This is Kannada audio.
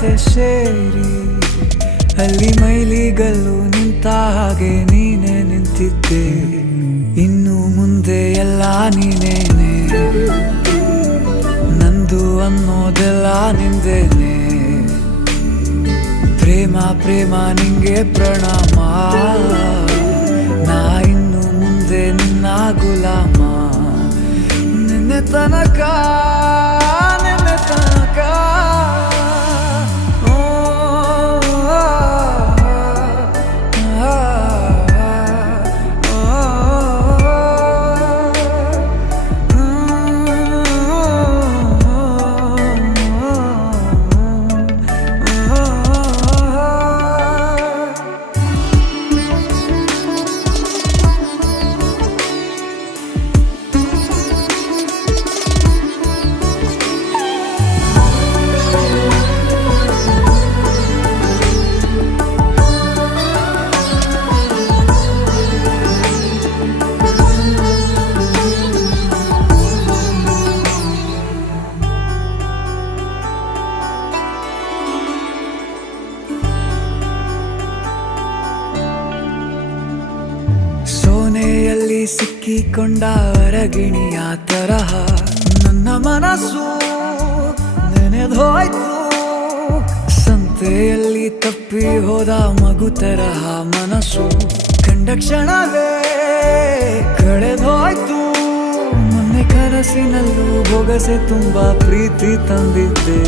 ಜೊತೆ ಸೇರಿ ಅಲ್ಲಿ ಮೈಲಿಗಲ್ಲು ನಿಂತ ಹಾಗೆ ನೀನೆ ನಿಂತಿದ್ದೆ. ಇನ್ನು ಮುಂದೆ ಎಲ್ಲ ನೀನೇನೆ, ನಂದು ಅನ್ನೋದೆಲ್ಲ ನಿಂದೇನೆ. ಪ್ರೇಮ ಪ್ರೇಮ ನಿಂಗೆ ಪ್ರಣಾಮ, ನಾ ಇನ್ನು ಮುಂದೆ ನಿನ್ನ ಗುಲಾಮ. ನಿನ್ನೆ ತನಕ ನಿನ್ನೆ ತನಕ ಸೋನೆಯಲ್ಲಿ ಸಿಕ್ಕಿಕೊಂಡ ಹೊರಗಿಣಿಯ ತರಹ ನನ್ನ ಮನಸ್ಸು ನೆನೆದೋಯ್ತು. ಸಂತೆಯಲ್ಲಿ ತಪ್ಪಿ ಹೋದ ಮಗು ತರಹ ಮನಸ್ಸು ಕಂಡ ಕ್ಷಣವೇ ಕಳೆದೋಯ್ತು. ಮೊನ್ನೆ ಕನಸಿನಲ್ಲೂ ಬೊಗಸೆ ತುಂಬ ಪ್ರೀತಿ ತಂದಿದ್ದೆ.